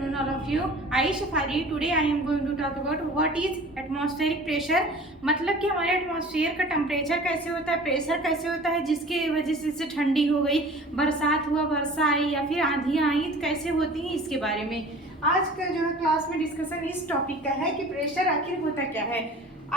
afternoon all of you. I Shafari. Today I am going to talk about what is atmospheric pressure. मतलब कि हमारे atmosphere का temperature कैसे होता है, प्रेशर कैसे होता है, जिसकी वजह से ठंडी हो गई, बरसात हुआ, वर्षा आई या फिर आंधियाँ आई तो कैसे होती हैं, इसके बारे में आज का जो है क्लास में डिस्कशन इस टॉपिक का है कि प्रेशर आखिर होता क्या है।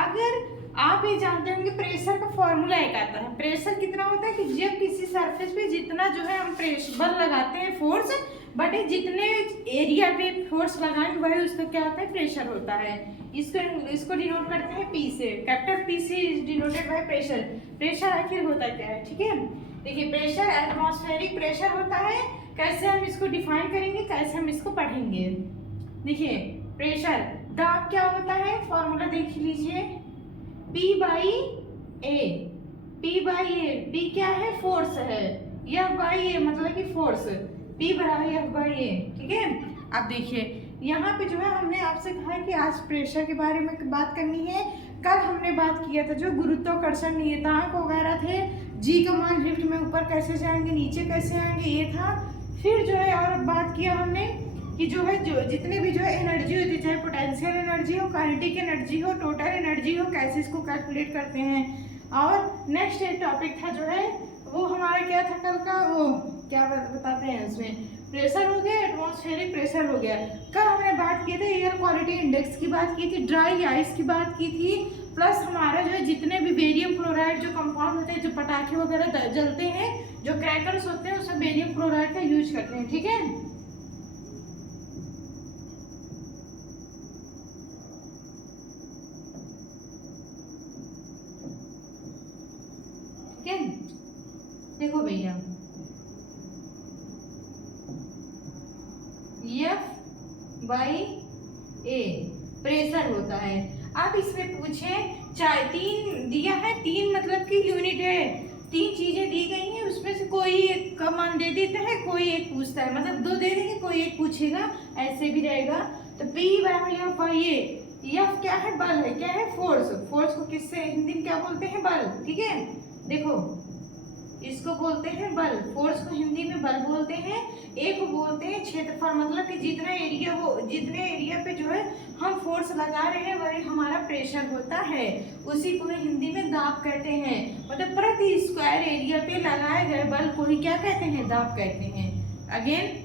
अगर आप ये जानते होंगे प्रेशर का फॉर्मूला एक आता है। प्रेशर कितना होता है कि जब किसी सरफेस पे जितना जो है हम प्रेशर बल लगाते हैं फोर्स, बट जितने एरिया पे फोर्स लगाएंगे वही उसका क्या होता है, प्रेशर होता है। इसको डिनोट करते हैं पी से, कैपिटल पी से is denoted by pressure. Pressure आखिर होता क्या है, ठीक है। देखिए प्रेशर एटमॉस्फेरिक प्रेशर होता है। कैसे हम इसको डिफाइन करेंगे, कैसे हम इसको पढ़ेंगे। देखिए प्रेशर दाब क्या होता है, फॉर्मूला देख लीजिए, P by A. P by A, P क्या है, फोर्स है, F बाई ए मतलब कि फोर्स, P बराबर F बाई ए, ठीक है। अब देखिए यहाँ पे जो है हमने आपसे कहा है कि आज प्रेशर के बारे में बात करनी है। कल हमने बात किया था जो गुरुत्वाकर्षण नियतांक वगैरह थे, जी का मान लिफ्ट में ऊपर कैसे जाएंगे, नीचे कैसे आएंगे, ये था। फिर जो है और बात किया हमने कि जो है जो जितने भी जो है एनर्जी होती है, चाहे पोटेंशियल एनर्जी हो, काइनेटिक एनर्जी हो, टोटल एनर्जी हो, कैसे इसको कैलकुलेट करते हैं। और नेक्स्ट एक टॉपिक था जो है वो हमारा क्या था कल का, वो क्या बताते हैं उसमें, प्रेशर हो गया, एटमॉस्फेरिक प्रेशर हो गया। कल हमने बात की थी एयर क्वालिटी इंडेक्स की बात की थी, ड्राई आइस की बात की थी, प्लस हमारा जो है जितने भी बेरियम क्लोराइड जो कंपाउंड होते हैं, जो पटाखे वगैरह जलते हैं, जो क्रैकर्स होते हैं, उसमें बेरियम क्लोराइड का यूज करते हैं, ठीक है। देखो भैया F बाई ए प्रेशर होता है। अब इसमें पूछे चाहे तीन दिया है, तीन मतलब कि यूनिट है, तीन चीजें दी गई हैं, उसमें से कोई एक का मान दे देता है, कोई एक पूछता है, मतलब दो दे देंगे, कोई एक पूछेगा, ऐसे भी रहेगा। तो P बराबर F बाई ए। F क्या है, बल है, क्या है, फोर्स। फोर्स को किससे हिंदी में क्या बोलते हैं, बल, ठीक है। देखो इसको बोलते हैं बल, फोर्स को हिंदी में बल बोलते हैं। एक को बोलते हैं क्षेत्रफल, मतलब कि जितना एरिया हो, जितने एरिया पे जो है हम फोर्स लगा रहे हैं वही हमारा प्रेशर होता है, उसी को हिंदी में दाब कहते हैं। मतलब प्रति स्क्वायर एरिया पे लगाए गए बल को ही क्या कहते हैं, दाब कहते हैं। अगेन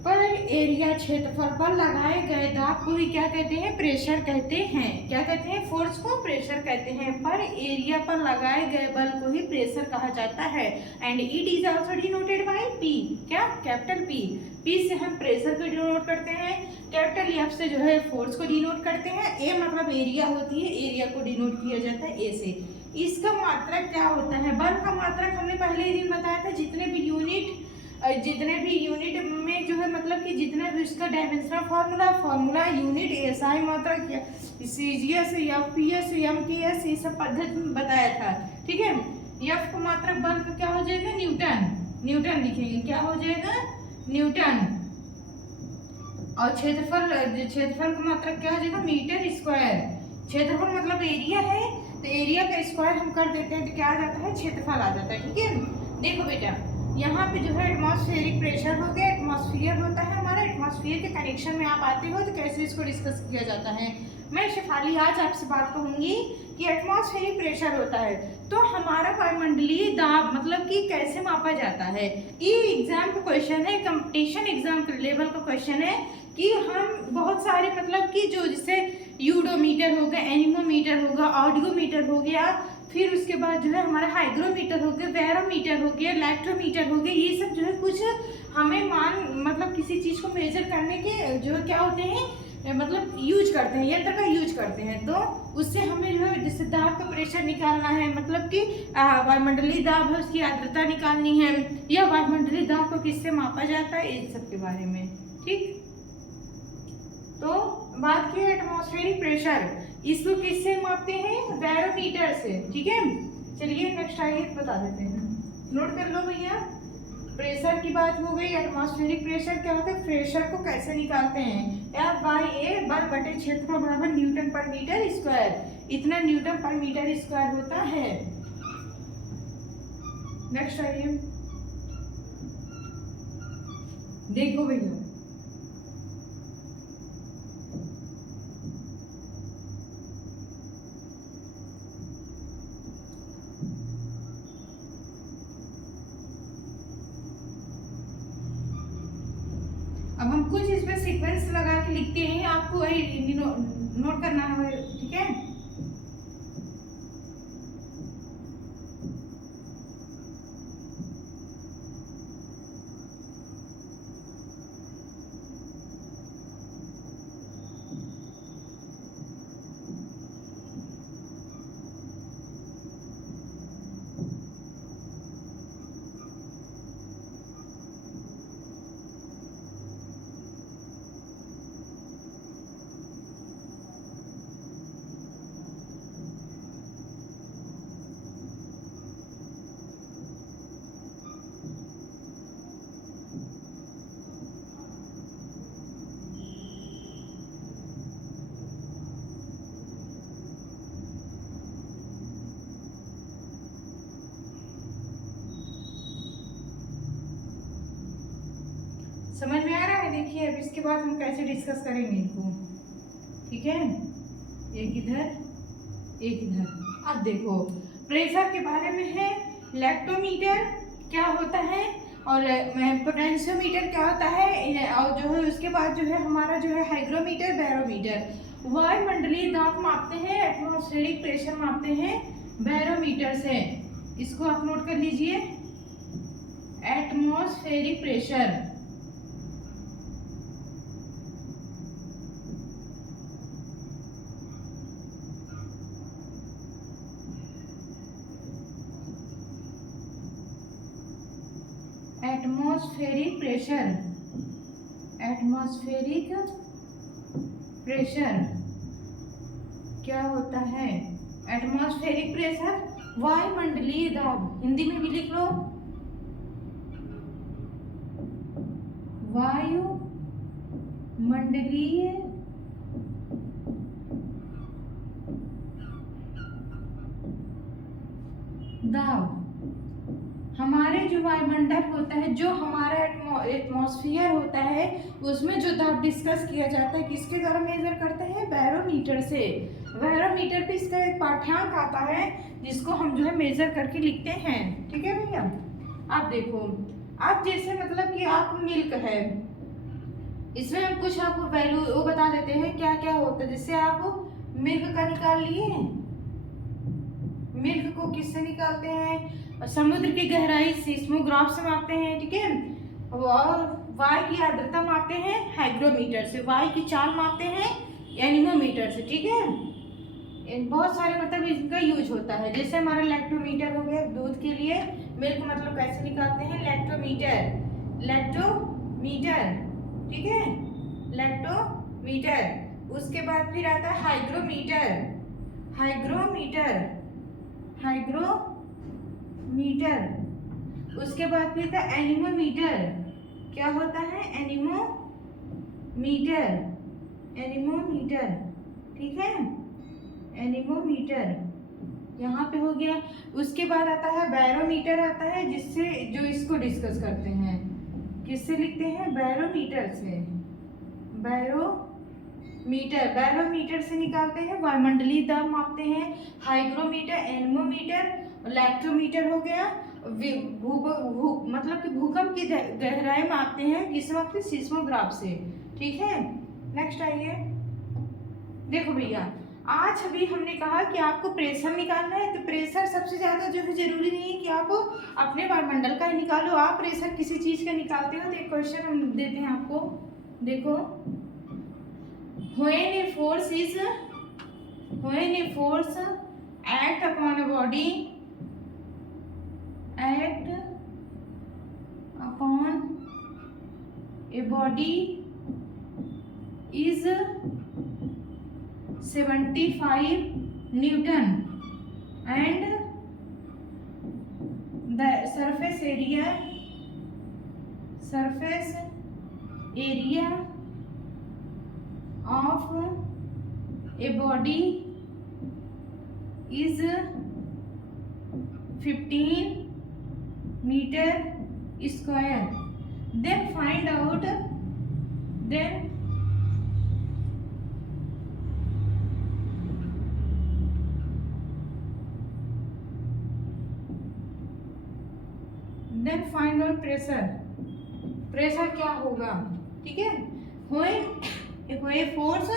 पर एरिया क्षेत्रफल पर लगाए गए दाब को ही क्या कहते हैं, प्रेशर कहते हैं। क्या कहते हैं, फोर्स को प्रेशर कहते हैं, पर एरिया पर लगाए गए बल को ही प्रेशर कहा जाता है। And it is also denoted by P, क्या, कैपिटल P। P से हम प्रेशर को डिनोट करते हैं, कैपिटल F से जो है फोर्स को डिनोट करते हैं, A मतलब एरिया होती है, एरिया को डिनोट किया जाता है A से। इसका मात्रक क्या होता है, बल का मात्रक हमने पहले ही दिन बताया था, जितने भी यूनिट में जो है मतलब कि जितना भी उसका डायमेंशनल फार्मूला यूनिट एसआई मात्रक सीजीएस एफपीएस एमकेएस ये सब पद्धति में बताया था, ठीक है। एफ का मात्रक बल का क्या हो जाएगा, न्यूटन लिखेंगे, क्या हो जाएगा, न्यूटन। और क्षेत्रफल का मात्रक क्या हो जाएगा, मीटर स्क्वायर। क्षेत्रफल मतलब एरिया है, तो एरिया का स्क्वायर हम कर देते हैं तो क्या आ जाता है, क्षेत्रफल आ जाता है, ठीक है। देखो बेटा यहाँ पे जो है एटमॉस्फेरिक प्रेशर हो गया, एटमॉस्फेयर होता है हमारा, एटमॉस्फेयर के कनेक्शन में आप आते हो तो कैसे इसको डिस्कस किया जाता है। मैं शेफाली आज आपसे बात कहूँगी कि एटमॉस्फेरिक प्रेशर होता है तो हमारा वायुमंडलीय दाब मतलब कि कैसे मापा जाता है। ये एग्जाम का क्वेश्चन है, कंपटीशन एग्जाम के लेवल का क्वेश्चन है कि हम बहुत सारे मतलब कि जो जैसे यूडोमीटर होगा, एनीमोमीटर होगा, ऑडियोमीटर हो गया, फिर उसके बाद जो है हमारा हाइग्रोमीटर हो गया, बैरोमीटर हो गया, इलेक्ट्रोमीटर हो गया, ये सब जो है कुछ हमें मान मतलब किसी चीज़ को मेजर करने के जो है क्या होते हैं, मतलब यूज करते हैं, यंत्र का यूज करते हैं। तो उससे हमें जो है जिससे दाब का प्रेशर निकालना है, मतलब कि वायुमंडलीय दाब है उसकी आर्द्रता निकालनी है, या वायुमंडलीय दाब को किससे मापा जाता है, इन सब के बारे में, ठीक। तो बात की एटमॉस्फेरिक प्रेशर, इसको किससे मापते हैं, बैरोमीटर से, ठीक है। चलिए नेक्स्ट आइए बता देते हैं, नोट कर लो भैया। प्रेशर की बात हो गई, एटमॉस्फेरिक प्रेशर क्या होता है, प्रेशर को कैसे निकालते हैं, F बाई ए बल बटे क्षेत्रफल बराबर न्यूटन पर मीटर स्क्वायर, इतना न्यूटन पर मीटर स्क्वायर होता है। नेक्स्ट आइए देखो भैया अब हम कुछ इसमें सीक्वेंस लगा के लिखते हैं, आपको वही नोट करना है, ठीक है। समझ में आ रहा है? देखिए अब इसके बाद हम कैसे डिस्कस करेंगे इनको, ठीक है। एक इधर एक इधर। अब देखो प्रेशर के बारे में है, लैक्टोमीटर क्या होता है और पोटेंशियोमीटर क्या होता है, और जो है उसके बाद जो है हमारा जो है हाइग्रोमीटर, बैरोमीटर। वायुमंडलीय दाब मापते हैं, एटमॉस्फेरिक प्रेशर मापते हैं बैरोमीटर से। इसको आप नोट कर लीजिए, atmospheric pressure. Atmospheric pressure, atmospheric pressure क्या होता है? एटमॉस्फेरिक प्रेशर वायुमंडलीय दाब, हिंदी में भी लिख लो, वायुमंडलीय दाब। हमारे जो वायुमंडल होता है, जो हमारा एटमॉस्फेयर होता है, उसमें जो दाब डिस्कस किया जाता है किसके द्वारा मेजर करते हैं? बैरोमीटर से। बैरोमीटर पे इसका एक पाठ्यांक आता है जिसको हम जो है मेजर करके लिखते हैं, ठीक है भैया। आप देखो, आप जैसे मतलब कि आप मिल्क है, इसमें हम कुछ आपको वैल्यू वो बता देते हैं क्या क्या होता है। जैसे आप मिल्क का निकाल लिए, मिल्क को किससे निकालते हैं? समुद्र की गहराई सीस्मोग्राफ से मापते हैं, ठीक है। और वायु की आर्द्रता मापते हैं हाइग्रोमीटर से, वायु की चाल मापते हैं एनीमोमीटर से, ठीक है। बहुत सारे मतलब इसका यूज होता है। जैसे हमारा लैक्टोमीटर हो गया दूध के लिए, मिल्क मतलब कैसे निकालते हैं? लैक्टोमीटर, लैक्टोमीटर, ठीक है, लैक्टोमीटर। उसके बाद फिर आता है हाइग्रोमीटर, हाइग्रोमीटर, हाइग्रोमीटर। उसके बाद फिर था एनीमोमीटर। क्या होता है? एनीमोमीटर, एनीमोमीटर, ठीक है, एनीमोमीटर यहाँ पे हो गया। उसके बाद आता है बैरोमीटर, आता है जिससे जो इसको डिस्कस करते हैं, किससे लिखते हैं? बैरोमीटर से, बैरोमीटर, बैरोमीटर से निकालते हैं, वायुमंडलीय दाब मापते हैं। हाइग्रोमीटर, एनीमोमीटर, लैक्टोमीटर हो गया, मतलब कि भूकंप की गहराई मापते हैं, किस मापते? सीस्मोग्राफ से, ठीक है। नेक्स्ट आइए, देखो भैया आज अभी हमने कहा कि आपको प्रेशर निकालना है, तो प्रेशर सबसे ज्यादा जो है जरूरी नहीं है कि आप अपने वायुमंडल का ही निकालो। आप प्रेशर किसी चीज का निकालते हो तो एक क्वेश्चन हम देते हैं आपको, देखो, when a force act upon a body, act upon a body is 75 Newton and the surface area of a body is 15 meter square. Then find out, then find out pressure, pressure क्या होगा, ठीक है। when force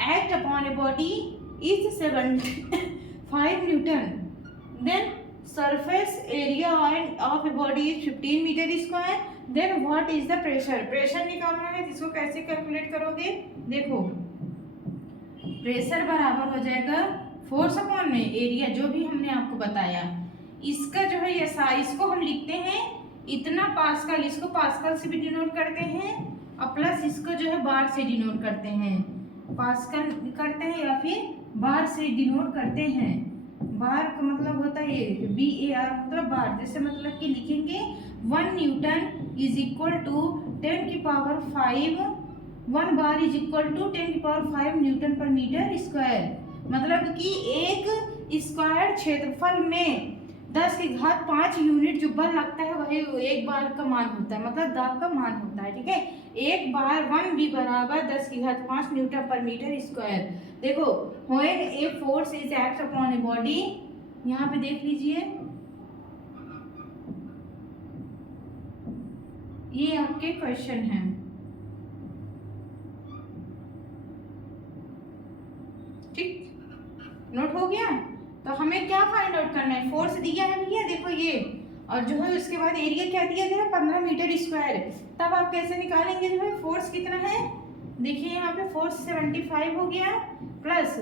act upon a body is 75 Newton, then surface area of a body is 15 meter square, then what is the pressure? Pressure निकालना है, इसको कैसे calculate करोगे? देखो प्रेशर बराबर हो जाएगा फोर्स अपॉन में एरिया, जो भी हमने आपको बताया। इसका जो है ये इसको हम लिखते हैं इतना पास्कल, इसको पास्कल से भी डिनोट करते हैं और प्लस इसको जो है बार से डिनोट करते हैं, पास्कल करते हैं या फिर बार से डिनोट करते हैं। बार का मतलब होता है ये BAR मतलब बार, जैसे मतलब कि लिखेंगे 1 न्यूटन इज इक्वल टू 10 की पावर 5, 1 बार इज इक्वल टू 10 की power 5 newton per metre square. मतलब कि एक स्क्वायर क्षेत्रफल में 10 की घात 5 यूनिट जो बल लगता है वही एक बार का मान होता है, मतलब दाब का मान होता है। ठीक है, एक बार 1 B बराबर 10 की घात 5 न्यूटन पर मीटर स्क्वायर। देखो when a force is act upon a body, यहाँ पे देख लीजिए ये आपके क्वेश्चन हैं। ठीक, नोट हो गया? तो हमें क्या फाइंड आउट करना है? फोर्स दिया है भैया, देखो ये, और जो है उसके बाद एरिया क्या दिया गया है 15 मीटर स्क्वायर। तब आप कैसे निकालेंगे जो है फोर्स कितना है? देखिए यहाँ पे फोर्स 75 हो गया प्लस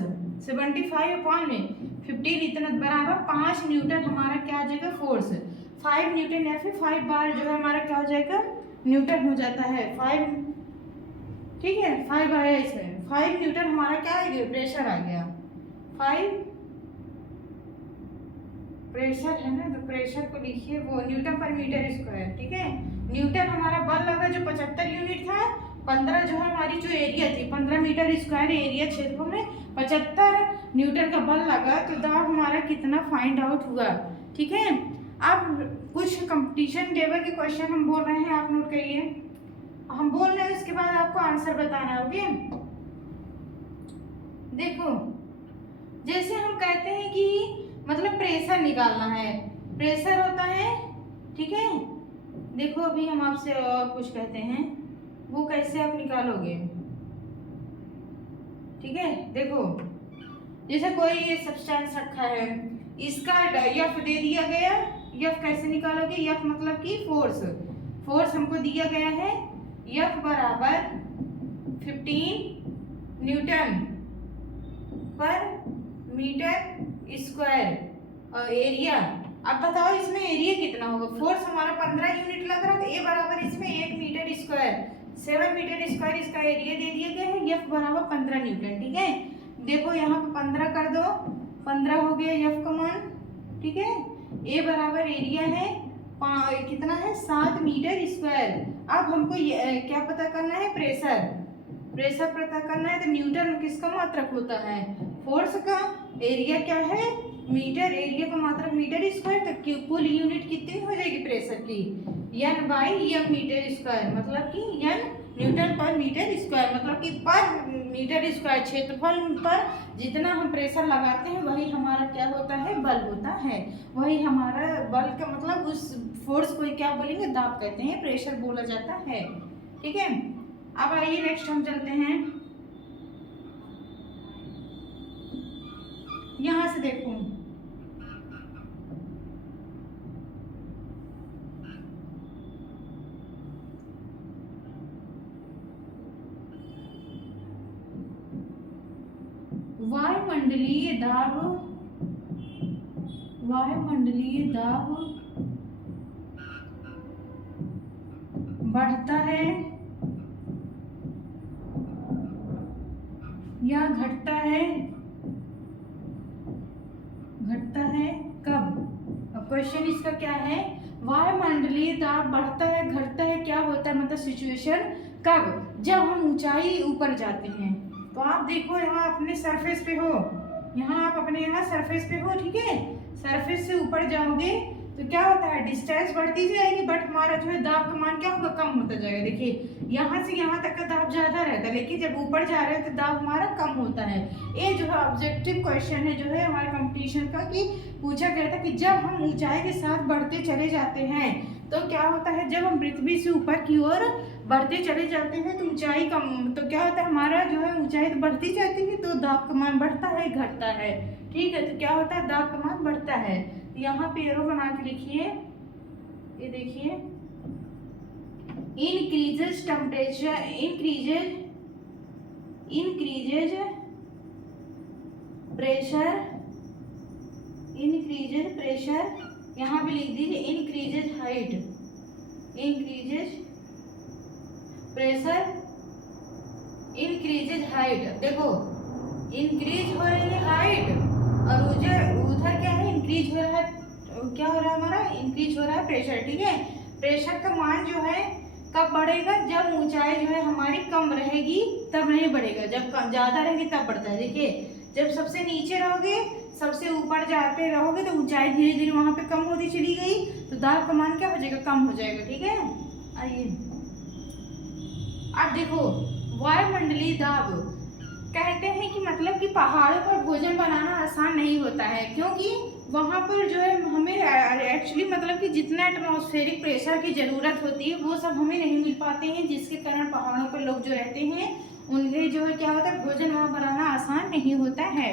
75 अपॉन में 15 इतना बराबर 5 न्यूटन हमारा क्या आ जाएगा फोर्स। 5 न्यूटन या फिर 5 बार जो है हमारा क्या हो जाएगा न्यूटन हो जाता है 5। ठीक है, 5 आया इसमें, 5 न्यूटन हमारा क्या आ गया प्रेशर आ गया 5 प्रेशर है ना, तो प्रेशर को लिखिए वो न्यूटन पर मीटर स्क्वायर। ठीक है, न्यूटन हमारा बल लगा जो 75 यूनिट था, 15 जो है हमारी जो एरिया थी 15 मीटर स्क्वायर एरिया क्षेत्र में 75 न्यूटन का बल लगा, तो दाब हमारा कितना फाइंड आउट हुआ। ठीक है, अब कुछ कंपटीशन टेबल के क्वेश्चन हम बोल रहे हैं, आप नोट करिए। हम बोल रहे हैं उसके बाद आपको आंसर बताना है। ओके, देखो जैसे हम कहते हैं कि मतलब प्रेशर निकालना है, प्रेशर होता है। ठीक है, देखो अभी हम आपसे और कुछ कहते हैं, वो कैसे आप निकालोगे। ठीक है, देखो जैसे कोई ये सब्सटेंस रखा है, इसका F दे दिया गया, F कैसे निकालोगे? F मतलब कि फोर्स, फोर्स हमको दिया गया है F बराबर 15 न्यूटन पर मीटर स्क्वायर और एरिया। अब बताओ इसमें एरिया कितना होगा? फोर्स हमारा 15 यूनिट लग रहा है, तो ए बराबर इसमें 1 मीटर स्क्वायर, 7 मीटर स्क्वायर इसका एरिया दे दिया गया है, F बराबर 15 न्यूटन। ठीक है, देखो यहाँ पे 15 कर दो, 15 हो गया F का मान। ठीक है, ए बराबर एरिया है कितना है 7 मीटर स्क्वायर। अब हमको क्या पता करना है? प्रेशर, प्रेशर पता करना है। तो न्यूटन किसका मात्रक होता है? फोर्स का। एरिया क्या है? मीटर, एरिया का मात्रक मीटर स्क्वायर, तो कुल यूनिट कितनी हो जाएगी प्रेशर की? N by M metre square, मतलब कि N newton per metre square, मतलब कि पर मीटर स्क्वायर क्षेत्रफल पर जितना हम प्रेशर लगाते हैं वही हमारा क्या होता है? बल होता है। वही हमारा बल का मतलब उस फोर्स को क्या बोलेंगे? दाब कहते हैं, प्रेशर बोला जाता है। ठीक है, अब आइए नेक्स्ट हम चलते हैं, यहां से देखो वायुमंडलीय दाब, वायुमंडलीय दाब बढ़ता है या घटता है? घटता है कब? अब क्वेश्चन इसका क्या है? वायुमंडलीय दाब बढ़ता है घटता है, क्या होता है मतलब सिचुएशन कब? जब हम ऊंचाई ऊपर जाते हैं। तो आप देखो यहाँ अपने सरफेस पे हो, यहाँ आप अपने यहाँ सरफेस पे हो। ठीक है, सरफेस से ऊपर जाओगे तो क्या होता है? डिस्टेंस बढ़ती जाएगी, बट हमारा जो है दाब का मान क्या होगा? कम होता जाएगा। देखिए यहाँ से यहाँ तक का दाब ज्यादा रहता है, लेकिन जब ऊपर जा रहे हैं तो दाब हमारा कम होता है। ये जो है ऑब्जेक्टिव क्वेश्चन है जो है हमारे कंपटीशन का, कि पूछा गया था कि जब हम ऊंचाई के साथ बढ़ते चले जाते हैं तो क्या होता है? जब हम पृथ्वी से ऊपर की ओर बढ़ते चले जाते हैं तो ऊंचाई कम, तो क्या होता है हमारा जो है ऊंचाई तो बढ़ती जाती है तो दाब का मान बढ़ता है घटता है। ठीक है, तो क्या होता है दाब का मान बढ़ता है। तो यहाँ पे एरो बना के लिखिए, ये देखिए increases temperature, increases pressure, increases pressure, यहाँ पे लिख दीजिए increases height, increases pressure, increases height। देखो इंक्रीज हो रही है हाइट और उधर क्या है इंक्रीज हो रहा है, क्या हो रहा है हमारा इंक्रीज हो रहा है प्रेशर। ठीक है, प्रेशर का मान जो है कब बढ़ेगा, जब ऊंचाई जो है हमारी कम रहेगी तब नहीं बढ़ेगा, जब ज्यादा रहेगी तब बढ़ता है। देखिए जब सबसे नीचे रहोगे सबसे ऊपर जाते रहोगे तो ऊंचाई धीरे धीरे वहां पे कम होती चली गई तो दाब का मान क्या हो जाएगा, कम हो जाएगा। ठीक है, आइए अब देखो वायुमंडलीय दाब कहते हैं कि मतलब कि पहाड़ों पर भोजन बनाना आसान नहीं होता है, क्योंकि वहाँ पर जो है हमें एक्चुअली मतलब कि जितना एटमॉस्फेरिक प्रेशर की ज़रूरत होती है वो सब हमें नहीं मिल पाते हैं, जिसके कारण पहाड़ों पर लोग जो रहते हैं उनके जो है क्या होता है भोजन वहाँ बनाना आसान नहीं होता है।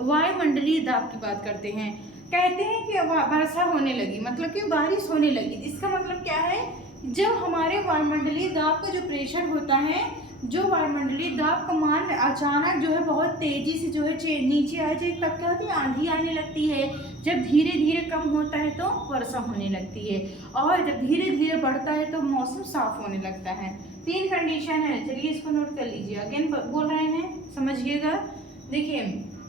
वायुमंडलीय दाब की बात करते हैं, कहते हैं कि वर्षा होने लगी मतलब कि बारिश होने लगी। इसका मतलब क्या है, जब हमारे वायुमंडलीय दाब का जो प्रेशर होता है, जो वायुमंडलीय दाब का मान अचानक जो है बहुत तेजी से जो है नीचे आ जाए तब क्या होती है आंधी आने लगती है। जब धीरे धीरे कम होता है तो वर्षा होने लगती है, और जब धीरे धीरे बढ़ता है तो मौसम साफ होने लगता है। 3 कंडीशन है, चलिए इसको नोट कर लीजिए, अगेन बोल रहे हैं समझिएगा। देखिए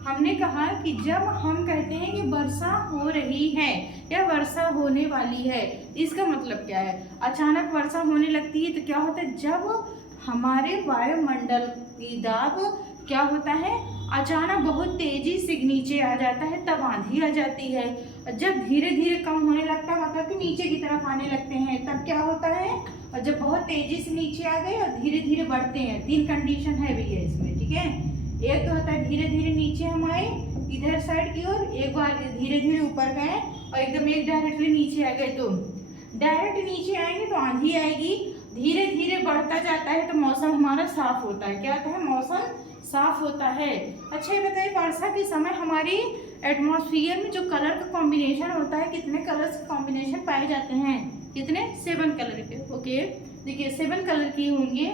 हमने कहा कि जब हम कहते हैं कि वर्षा हो रही है या वर्षा होने वाली है, इसका मतलब क्या है, अचानक वर्षा होने लगती है तो क्या होता है, जब हमारे वायुमंडल की दाब क्या होता है अचानक बहुत तेजी से नीचे आ जाता है तब आंधी आ जाती है। जब धीरे धीरे कम होने लगता है मतलब कि नीचे की तरफ आने लगते हैं तब क्या होता है, और जब बहुत तेजी से नीचे आ गए और धीरे धीरे बढ़ते हैं। 3 कंडीशन है भैया इसमें। ठीक है, एक तो होता है धीरे धीरे नीचे हम आए इधर साइड की ओर, एक बार धीरे धीरे ऊपर गए और एकदम एक डायरेक्टली नीचे आ गए। तो डायरेक्ट नीचे आएंगे तो आंधी आएगी, धीरे धीरे बढ़ता जाता है तो मौसम हमारा साफ होता है। क्या होता है, मौसम साफ होता है। अच्छा ये बताइए वर्षा के समय हमारी एटमॉस्फेयर में जो कलर का कॉम्बिनेशन होता है, कितने कलर्स के कॉम्बिनेशन पाए जाते हैं, कितने 7 कलर के। ओके देखिए 7 कलर की होंगे,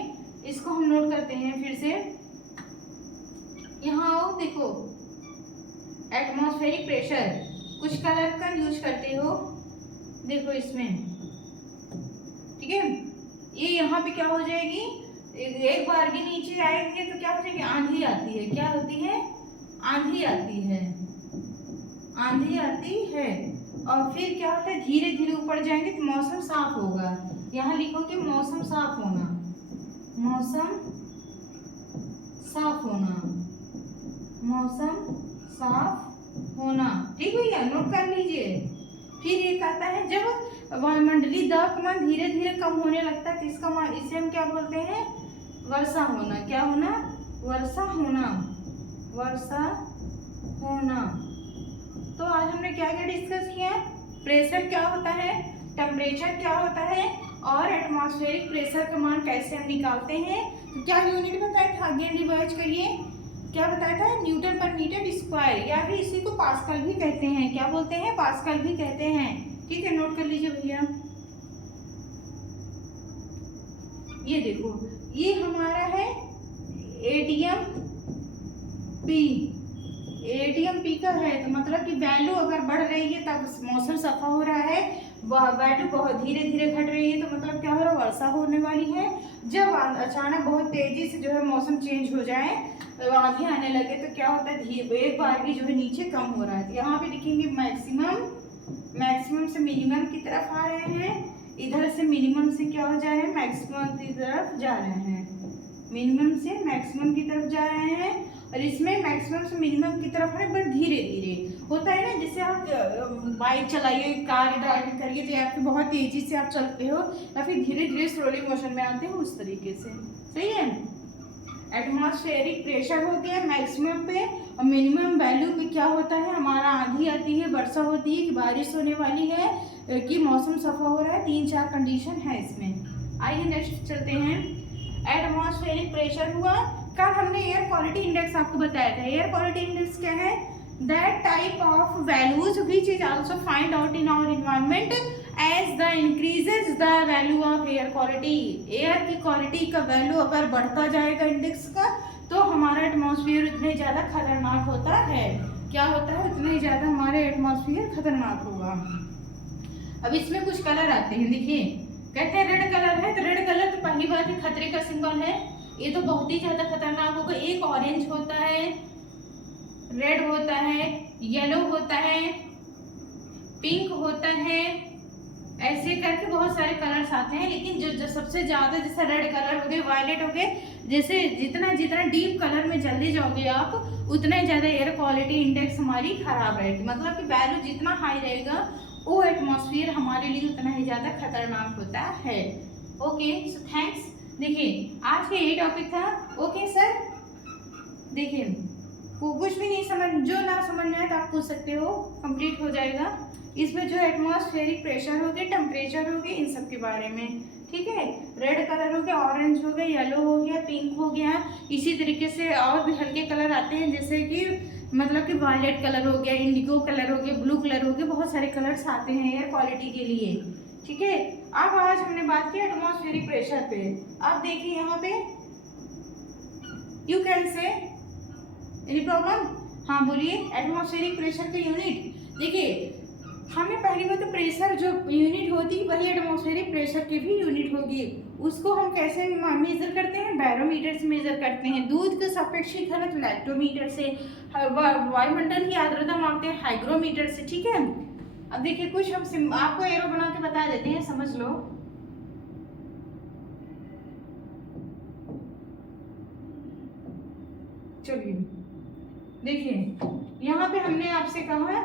इसको हम नोट करते हैं फिर से। यहाँ आओ देखो एटमॉस्फेरिक प्रेशर कुछ कलर का यूज करते हो, देखो इसमें। ठीक है, ये यहाँ पे क्या हो जाएगी, एक बार भी नीचे आएंगे तो क्या हो जाएगी आंधी आती है। क्या होती है, आंधी आती है, आंधी आती है। और फिर क्या होता है धीरे धीरे ऊपर जाएंगे तो मौसम साफ होगा। यहाँ लिखो कि मौसम साफ होना, मौसम साफ होना, मौसम साफ होना। ठीक भैया नोट कर लीजिए। फिर एक आता है जब वायुमंडलीय दाब का मान धीरे धीरे कम होने लगता है तो इसका मान, इसे हम क्या बोलते हैं, वर्षा होना। क्या होना, वर्षा होना, वर्षा होना। तो आज हमने क्या क्या डिस्कस किया, प्रेशर क्या होता है, टेम्परेचर क्या होता है, और एटमॉस्फेरिक प्रेशर का मान कैसे हम निकालते हैं। तो क्या यूनिट बताया था, अगेन रिवाइज करिए, क्या बताया था, न्यूटन पर मीटर स्क्वायर, या फिर इसी को पास्कल भी कहते हैं। क्या बोलते हैं, पास्कल भी कहते हैं। ठीक है नोट कर लीजिए भैया। ये देखो ये हमारा है एटीएम पी, एटीएम पी का है तो मतलब कि वैल्यू अगर बढ़ रही है तब मौसम सफा हो रहा है, वैल्यू बहुत धीरे धीरे घट रही है तो मतलब क्या हो रहा है, वर्षा होने वाली है। जब अचानक बहुत तेजी से जो है मौसम चेंज हो जाए, आंधी आने लगे तो क्या होता है एक बार भी जो है नीचे कम हो रहा है। तो यहाँ पे लिखेंगे मैक्सिमम, मैक्सिमम से मिनिमम की तरफ आ रहे हैं, इधर से मिनिमम से क्या हो जा रहे हैं, मैक्सिमम की तरफ जा रहे हैं, मिनिमम से मैक्सिमम की तरफ जा रहे हैं। और इसमें मैक्सिमम से मिनिमम की तरफ है बट धीरे धीरे होता है ना, जैसे आप बाइक चलाइए, कार ड्राइविंग करिए तो या फिर बहुत तेजी से आप चलते हो या फिर धीरे धीरे स्लोली मोशन में आते हो, उस तरीके से। सही है, एटमॉस्फेरिक प्रेशर हो गया मैक्सिमम पे, और मिनिमम वैल्यू पे क्या होता है, हमारा आंधी आती है, वर्षा होती है कि बारिश होने वाली है, कि मौसम सफा हो रहा है। 3-4 कंडीशन है इसमें। आइए नेक्स्ट चलते हैं। एटमॉस्फेरिक प्रेशर हुआ। कल हमने एयर क्वालिटी इंडेक्स आपको बताया था। एयर क्वालिटी इंडेक्स क्या है? That type of values which is also find out in our environment as the increases the value of air quality. Air की क्वालिटी का वैल्यू अगर बढ़ता जाएगा इंडेक्स का, तो हमारा एटमॉस्फेयर उतने ज़्यादा खतरनाक होता है। क्या होता है? उतने ज़्यादा हमारे एटमॉस्फेयर खतरनाक होगा। अब इसमें कुछ कलर आते हैं, देखिए कहते हैं रेड कलर है, तो रेड कलर तो पहली बात है खतरे का सिंबल है, ये तो बहुत ही ज्यादा खतरनाक होगा। एक ऑरेंज होता है, रेड होता है, येलो होता है, पिंक होता है, ऐसे करके बहुत सारे कलर्स आते हैं। लेकिन जो सबसे ज्यादा जैसे रेड कलर हो गए, वायलेट हो गए, जैसे जितना जितना डीप कलर में जल्दी जाओगे आप, उतना ज्यादा एयर क्वालिटी इंडेक्स हमारी खराब रहेगी। मतलब कि वैल्यू जितना हाई रहेगा वो एटमॉस्फेयर हमारे लिए उतना ही ज़्यादा खतरनाक होता है। Okay, so thanks. देखिए आज का ये टॉपिक था। ओके सर, देखिए कुछ भी नहीं समझ, जो ना समझ में आए तो आप पूछ सकते हो, कंप्लीट हो जाएगा। इसमें जो एटमॉस्फेरिक प्रेशर हो गया, टेम्परेचर हो गया, इन सब के बारे में, ठीक है। रेड कलर हो गया, ऑरेंज हो गया, येलो हो गया, पिंक हो गया। इसी तरीके से और भी हल्के कलर आते हैं, जैसे कि मतलब कि वायलेट कलर हो गया, इंडिगो कलर हो गया, ब्लू कलर हो गया, बहुत सारे कलर्स आते हैं एयर क्वालिटी के लिए, ठीक है। अब आज हमने बात की एटमॉस्फेरिक प्रेशर पे। अब देखिए यहाँ पे, you can say any problem? हाँ बोलिए। एटमॉस्फेरिक प्रेशर का यूनिट देखिए, हमें पहली बात तो प्रेशर जो यूनिट होती है वही एटमॉस्फेरिक प्रेशर की भी यूनिट होगी। उसको हम कैसे मेजर करते हैं? बैरोमीटर से मेजर करते हैं। दूध के सापेक्षिक घनत्व लैक्टोमीटर से, वायुमंडल की आर्द्रता मापते हैं हाइग्रोमीटर से, ठीक है। अब देखिए कुछ हम आपको एरो बना के बता देते हैं, समझ लो। चलिए देखिए यहाँ पे हमने आपसे कहा है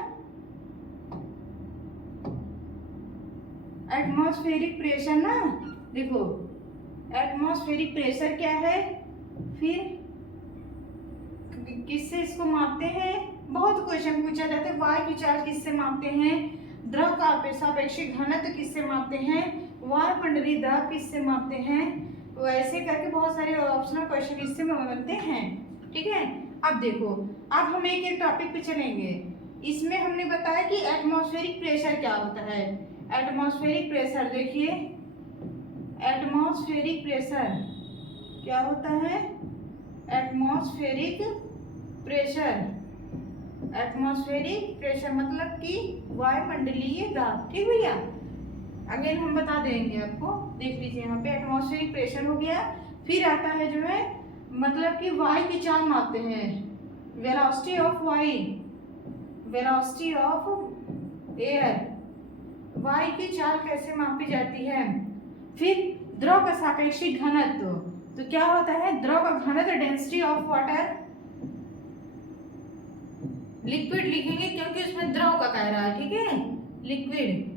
एटमॉस्फेरिक प्रेशर ना, देखो एटमॉस्फेरिक प्रेशर क्या है, फिर किससे इसको मापते हैं? बहुत क्वेश्चन पूछा जाता है। वायु की चाल किससे मापते हैं? द्रव का सापेक्षिक घनत्व किससे मापते हैं? वायुमंडलीय दाब किससे मापते हैं? तो ऐसे करके बहुत सारे ऑप्शनल क्वेश्चन इससे बनते हैं, ठीक है। अब देखो, अब हम एक एक टॉपिक पे चलेंगे। इसमें हमने बताया कि एटमॉस्फेरिक प्रेशर क्या होता है। एटमॉस्फेरिक प्रेशर देखिए, एटमॉस्फेरिक प्रेशर क्या होता है? एटमॉस्फेरिक प्रेशर, एटमॉस्फेरिक प्रेशर मतलब कि वायुमंडलीय दाब, ठीक भैया। अगेन हम बता देंगे आपको, देख लीजिए यहाँ पे एटमॉस्फेरिक प्रेशर हो गया। फिर आता है जो है मतलब कि वायु की चाल मापते हैं, वेलोसिटी ऑफ वायु, वेलोसिटी ऑफ एयर, वायु की चाल कैसे मापी जाती है। फिर द्रव का सापेक्षिक घनत्व, तो क्या होता है? द्रव का घनत्व डेंसिटी ऑफ वाटर, लिक्विड लिखेंगे क्योंकि उसमें द्रव का कह रहा है, ठीक है। Liquid,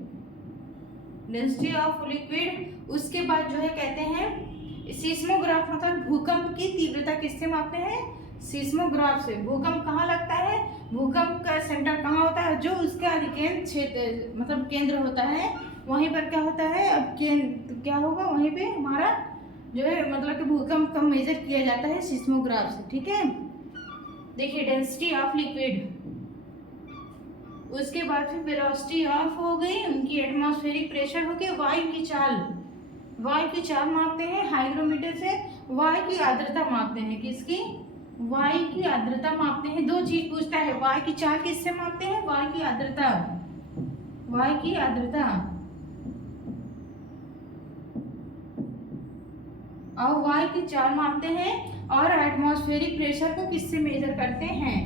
density of liquid. उसके बाद जो है कहते हैं सीस्मोग्राफ, मतलब भूकंप की तीव्रता किससे मापते हैं? सीस्मोग्राफ से। भूकंप कहाँ लगता है? भूकंप का सेंटर कहाँ होता है? जो उसका अधिकेंद्र क्षेत्र मतलब केंद्र होता है, वहीं पर क्या होता है? अब केंद्र क्या होगा? वहीं पे हमारा जो है मतलब कि भूकंप का मेजर किया जाता है सीस्मोग्राफ से, ठीक है। देखिए डेंसिटी ऑफ लिक्विड, उसके बाद फिर वेलोसिटी ऑफ हो गई, उनकी एटमॉस्फेरिक प्रेशर हो गया। वायु की चाल, वायु की चाल मापते हैं हाइग्रोमीटर से। वायु की आर्द्रता मापते हैं, किसकी? वायु की आर्द्रता मापते हैं। दो चीज पूछता है, वायु की चाल किससे मापते हैं? वायु की आर्द्रता, वायु की आर्द्रता और वायु की चाल मापते हैं। और एटमॉस्फेरिक प्रेशर को किससे मेजर करते हैं?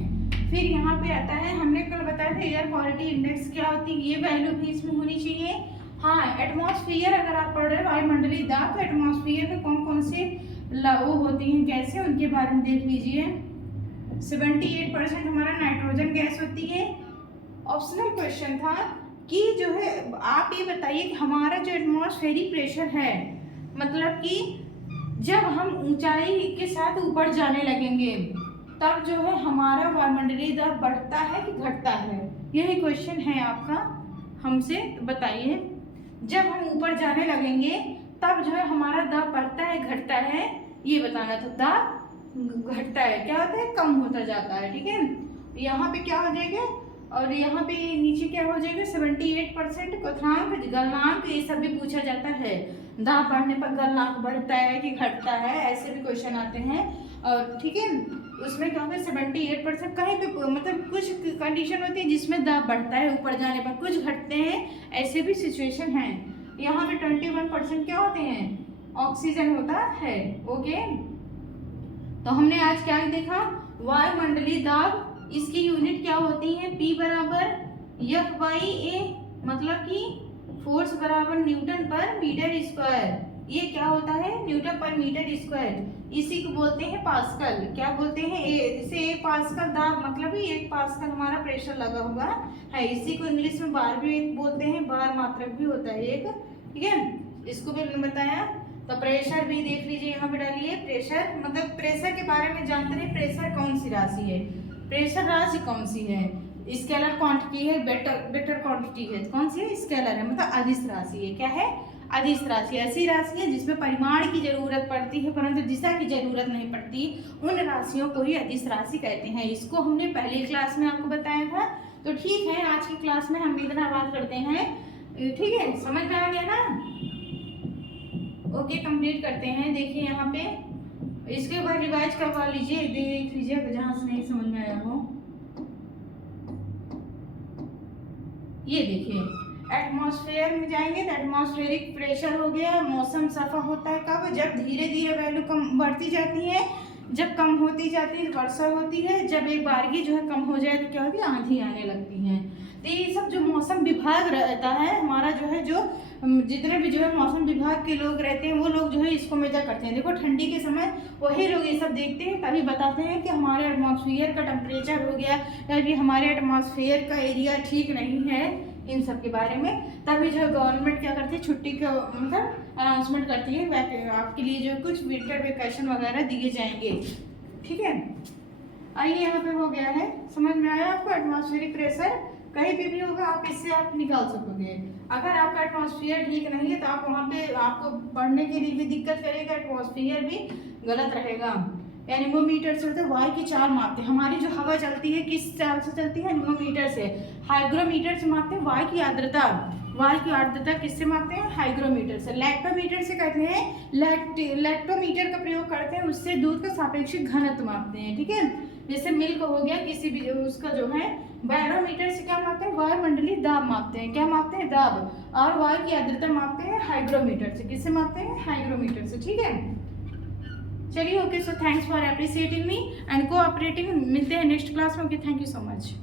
फिर यहाँ पे आता है, हमने कल बताया था एयर क्वालिटी इंडेक्स क्या होती है, ये वैल्यू भी इसमें होनी चाहिए। हाँ, एटमॉस्फेयर अगर आप पढ़ रहे हो वायुमंडलीय दाब, तो एटमॉस्फेयर में कौन कौन से वो होती हैं गैसें, उनके बारे में देख लीजिए। 78% हमारा नाइट्रोजन गैस होती है। ऑप्शनल क्वेश्चन था कि जो है आप ये बताइए कि हमारा जो एटमॉस्फेरिक प्रेशर है, मतलब कि जब हम ऊंचाई के साथ ऊपर जाने लगेंगे तब जो है हमारा वायुमंडलीय दाब बढ़ता है कि घटता है? यही क्वेश्चन है आपका, हमसे बताइए। जब हम ऊपर जाने लगेंगे तब जो है हमारा दाब बढ़ता है घटता है, ये बताना था। दाब घटता है, क्या होता है, कम होता जाता है। ठीक है, यहाँ पे क्या हो जाएगा, और यहाँ पे नीचे क्या हो जाएगा, 78% क्वथनांक, गलनांक, ये सब भी पूछा जाता है। दाब बढ़ने पर गलनांक बढ़ता है कि घटता है, ऐसे भी क्वेश्चन आते हैं। और ठीक है, उसमें क्या होगा 78%, कहीं पे मतलब कुछ कंडीशन होती है जिसमें दाब बढ़ता है ऊपर जाने पर, कुछ घटते हैं, ऐसे भी सिचुएशन है। यहाँ पे 21% क्या होते हैं, ऑक्सीजन होता है। ओके, तो हमने आज क्या देखा, वायुमंडलीय दाब, इसकी यूनिट क्या होती है, P बराबर F/A, मतलब कि फोर्स बराबर न्यूटन पर मीटर स्क्वायर। ये क्या होता है, न्यूटन पर मीटर स्क्वायर। इसी को बोलते हैं पास्कल। क्या बोलते हैं, इसे 1 पास्कल दाब, मतलब ही 1 पास्कल हमारा प्रेशर लगा हुआ है। इसी को इंग्लिश में बार भी बोलते हैं, बार मात्रक भी होता है एक। ठीक है, इसको भी मैंने बताया। तो प्रेशर भी देख लीजिए, यहाँ पे डालिए प्रेशर, मतलब प्रेशर के बारे में जानते हैं। प्रेशर कौन सी राशि है, प्रेशर राशि कौन सी है, स्केलर क्वांटिटी है, वेक्टर क्वांटिटी है। कौन सी है, स्केलर है, मतलब अदिश राशि है। क्या है, अदिश राशि। ऐसी राशि है जिसमें परिमाण की जरूरत पड़ती है परंतु दिशा की जरूरत नहीं पड़ती, उन राशियों को ही अदिश राशि कहते हैं। इसको हमने पहली क्लास में आपको बताया था। तो ठीक है, आज की क्लास में हम इतना बात करते हैं। ठीक है, समझ में आ गया ना। ओके, कंप्लीट करते हैं। देखिए यहाँ पे इसके बाद रिवाइज करवा लीजिए, देख लीजिए जहाँ से नहीं समझ में आया हो। ये देखिए, एटमॉस्फेयर में जाएंगे तो एटमॉस्फेरिक प्रेशर हो गया। मौसम साफा होता है कब, जब धीरे धीरे वैल्यू कम बढ़ती जाती है, जब कम होती जाती है वर्षा होती है, जब एक बारगी जो है कम हो जाए तो क्या होती है, आंधी आने लगती है। तो ये सब जो मौसम विभाग रहता है हमारा, जो है जो जितने भी जो है मौसम विभाग के लोग रहते हैं, वो लोग जो है इसको मेजर करते हैं। देखो ठंडी के समय वही लोग ये सब देखते हैं, तभी बताते हैं कि हमारे एटमॉस्फेयर का टेम्परेचर हो गया, या फिर हमारे एटमॉस्फेयर का एरिया ठीक नहीं है, इन सब के बारे में। तभी जो है गवर्नमेंट क्या करती है, छुट्टी का मतलब अनाउंसमेंट करती है, आपके लिए जो कुछ विंटर वेकेशन वगैरह दिए जाएंगे। ठीक है, आइए यहाँ पे हो गया है, समझ में आया आपको। एटमॉस्फेरिक प्रेशर कहीं भी होगा, आप इससे आप निकाल सकोगे। अगर आपका एटमॉस्फेयर ठीक नहीं है तो आप वहाँ पे आपको पढ़ने के लिए भी दिक्कत करेगा, एटमॉस्फेयर भी गलत रहेगा। एनीमोमीटर से होता है वायु की चाल मापते हैं। हमारी जो हवा चलती है किस चाल से चलती है, एनीमोमीटर से। हाइग्रोमीटर से मापते हैं वायु की आर्द्रता। वायु की आर्द्रता किससे मापते हैं, हाइग्रोमीटर से। लैक्टोमीटर से कहते हैं, लैक्टोमीटर का प्रयोग करते हैं, उससे दूध का सापेक्षिक घनत्व मापते हैं। ठीक है, जैसे मिल्क हो गया, किसी भी उसका जो है। बैरोमीटर से क्या मापते हैं, वायुमंडलीय दाब मापते हैं। क्या मापते हैं, दाब। और वायु की आर्द्रता मापते हैं हाइग्रोमीटर से। किससे मापते हैं, हाइग्रोमीटर से। ठीक है, चलिए okay, so thanks for appreciating me and cooperating. मिलते हैं नेक्स्ट क्लास में। Okay, thank you so much.